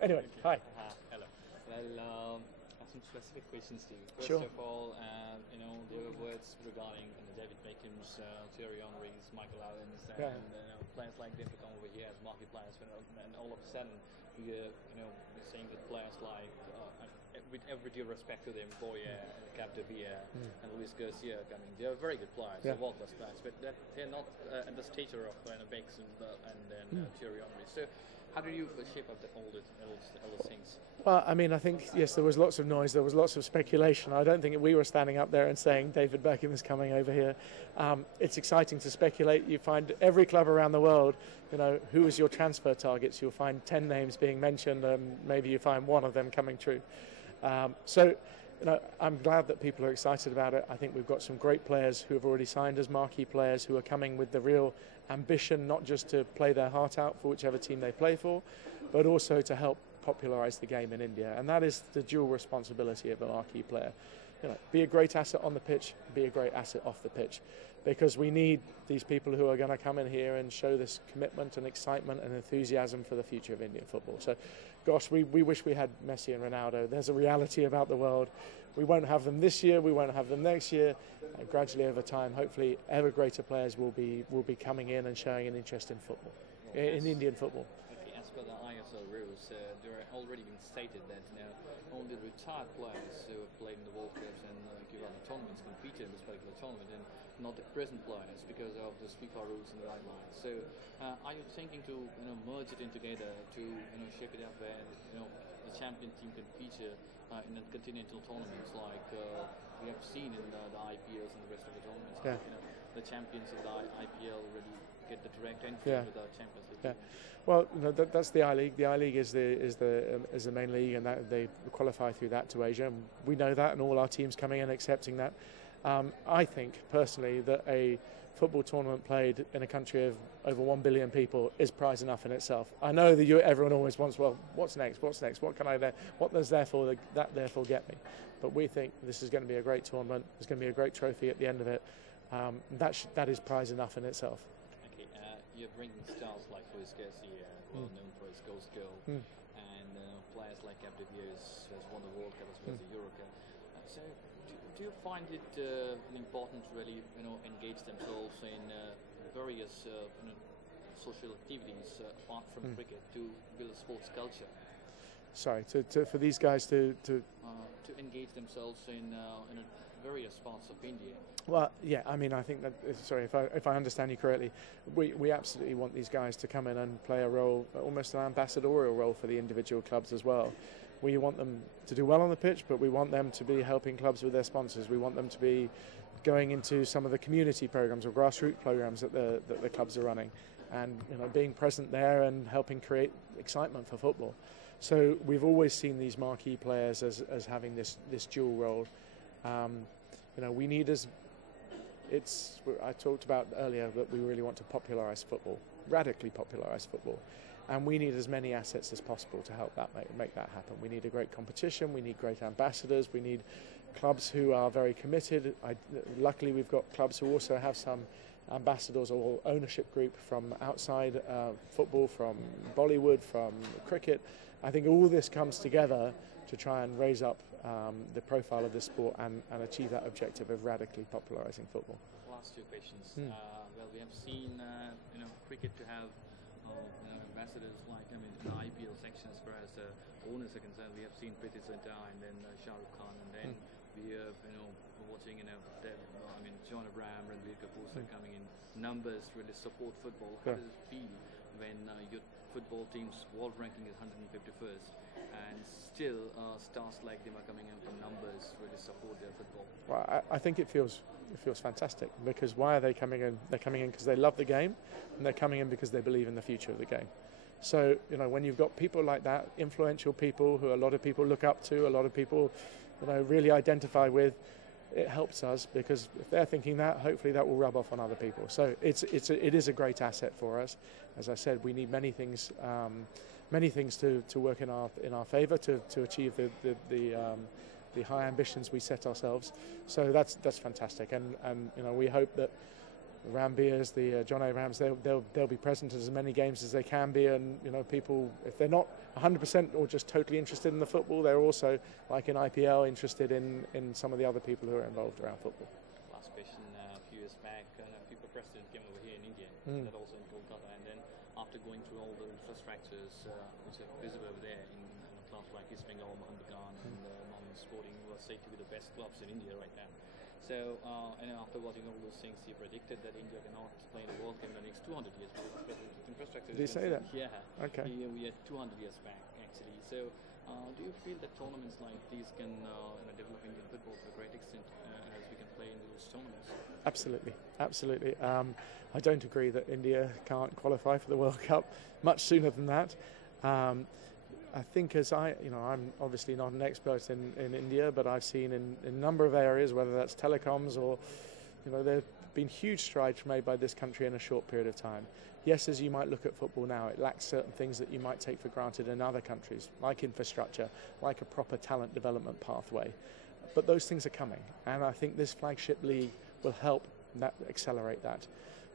Anyway, hi. Hello. Well, I have some specific questions to you. First Sure. of all, there were words regarding David Beckham's, Thierry Henry's, Michael Owen's, and Yeah. players like them to come over here as marquee players. And all of a sudden, you're saying that players like, with every due respect to them, Boyer and Capdevia and Luis Garcia coming, they are very good players, Yeah. they're world-class players, but they're not at the stature of Becks and then Thierry Henry. So, how do you shape up all those things? Well, I mean, I think, yes, there was lots of noise, there was lots of speculation. I don't think we were standing up there and saying David Beckham is coming over here. It's exciting to speculate. You find every club around the world, who is your transfer targets? You'll find 10 names being mentioned and maybe you find one of them coming true. So, I'm glad that people are excited about it. I think we've got some great players who have already signed as marquee players who are coming with the real ambition, not just to play their heart out for whichever team they play for, but also to help popularise the game in India. And that is the dual responsibility of a marquee player. Be a great asset on the pitch, be a great asset off the pitch, because we need these people who are going to come in here and show this commitment and excitement and enthusiasm for the future of Indian football. So, gosh, we wish we had Messi and Ronaldo. There's a reality about the world. We won't have them this year, we won't have them next year. Gradually over time, hopefully ever greater players will be coming in and showing an interest in football, in Indian football. As per the ISL rules, there are already been stated that only retired players who have played in the World Cups and give other tournaments compete in this particular tournament, and not the present players because of the FIFA rules and guidelines. So, are you thinking to merge it in together to shape it up where the champion team can feature in the continental tournaments like we have seen in the IPLs and the rest of the tournaments? Yeah. The champions of the IPL already get the direct entry with the Champions League. Yeah. Well, that's the I League. The I League is the main league, and that they qualify through that to Asia. And we know that, and all our teams coming in accepting that. I think personally that a football tournament played in a country of over 1 billion people is prize enough in itself. I know that everyone always wants, well, what's next? What can what does therefore get me? But we think this is going to be a great tournament. There's going to be a great trophy at the end of it. That is prize enough in itself. Okay, you're bringing stars like Luis Garcia, well known for his goal skill, and players like Capdevia has won the World Cup as well as the Euro Cup. So, do you find it important to really engage themselves in various social activities apart from cricket to build a sports culture? Sorry, for these guys to engage themselves in various parts of India. Well, yeah, I mean, I think that, sorry, if I understand you correctly, we absolutely want these guys to come in and play a role, almost an ambassadorial role for the individual clubs as well. We want them to do well on the pitch, but we want them to be helping clubs with their sponsors. We want them to be going into some of the community programs or grassroots programs that the clubs are running, and being present there and helping create excitement for football. So we've always seen these marquee players as having this dual role. We need I talked about earlier that we really want to popularise football, radically popularise football, and we need as many assets as possible to help that make that happen. We need a great competition, we need great ambassadors, we need clubs who are very committed. Luckily we've got clubs who also have some ambassadors or ownership group from outside football, from Bollywood, from cricket. I think all this comes together to try and raise up the profile of the sport and achieve that objective of radically popularising football. Last two questions. Well, we have seen cricket to have ambassadors like in the IPL section as far as owners are concerned. We have seen Priti Zinta and then Shah Rukh Khan, and then we have watching John Abraham, Ranbir Kapoor coming in numbers to really support football. How does it feel when your football team's world ranking is 151st and still stars like them are coming in from numbers to really support their football? Well, I think it feels fantastic, because why are they coming in? They're coming in because they love the game, and they're coming in because they believe in the future of the game. So, when you've got people like that, influential people who a lot of people look up to, a lot of people, really identify with, it helps us, because if they're thinking that, hopefully that will rub off on other people. So it is a great asset for us. As I said, we need many things to work in our favour to achieve the high ambitions we set ourselves. So that's fantastic, and we hope that Rambiers, the John Abrahams, they'll be present at as many games as they can be, and people, if they're not 100% or just totally interested in the football, they're also, like in IPL, interested in some of the other people who are involved around football. Last question: a few years back, FIFA president came over here in India, that also in Kolkata, and then after going through all the infrastructures which are visible over there in clubs like East Bengal, Mohammedan, and Mohammedan Sporting were said to be the best clubs in India right now. So, and after watching all those things, he predicted that India cannot play the World Cup in the next 200 years because infrastructure. Did he say that? Yeah. Okay. We had 200 years back, actually. So, do you feel that tournaments like these can develop Indian football to a great extent as we can play in those tournaments? Absolutely, absolutely. I don't agree that India can't qualify for the World Cup much sooner than that. I think I'm obviously not an expert in India, but I've seen in a number of areas, whether that's telecoms or, there have been huge strides made by this country in a short period of time. Yes, as you might look at football now, it lacks certain things that you might take for granted in other countries, like infrastructure, like a proper talent development pathway. But those things are coming, and I think this flagship league will help accelerate that.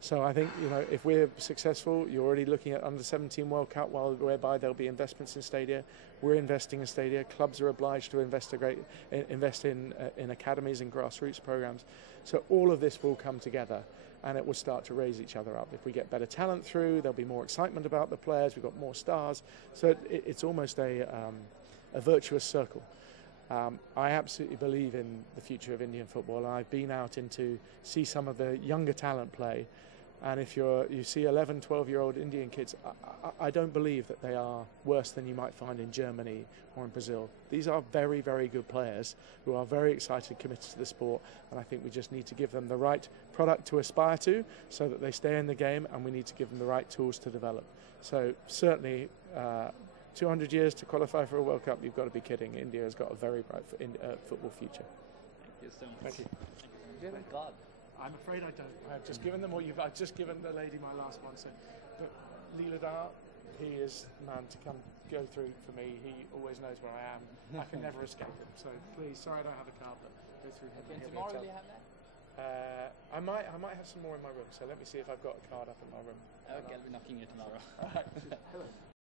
So I think, if we're successful, you're already looking at under-17 World Cup, whereby there'll be investments in stadia. We're investing in stadia. Clubs are obliged to invest in academies and grassroots programs. So all of this will come together, and it will start to raise each other up. If we get better talent through, there'll be more excitement about the players. We've got more stars. So it's almost a virtuous circle. I absolutely believe in the future of Indian football. I've been out to see some of the younger talent play, and if you see 11, 12-year-old Indian kids, I don't believe that they are worse than you might find in Germany or in Brazil. These are very, very good players who are very excited, committed to the sport, and I think we just need to give them the right product to aspire to so that they stay in the game, and we need to give them the right tools to develop. So certainly 200 years to qualify for a World Cup, you've got to be kidding. India has got a very bright football future. Thank you so much. Thank you. Do you have a card? I'm afraid I don't. I've just given them all. I've just given the lady my last one. So, but Leeladhar, he is the man to go through for me. He always knows where I am. I can never escape him. So please, sorry I don't have a card, but go through him. And tomorrow do you have that? I might have some more in my room. So let me see if I've got a card up in my room. Okay, I'll be knocking it tomorrow. All right. Hello.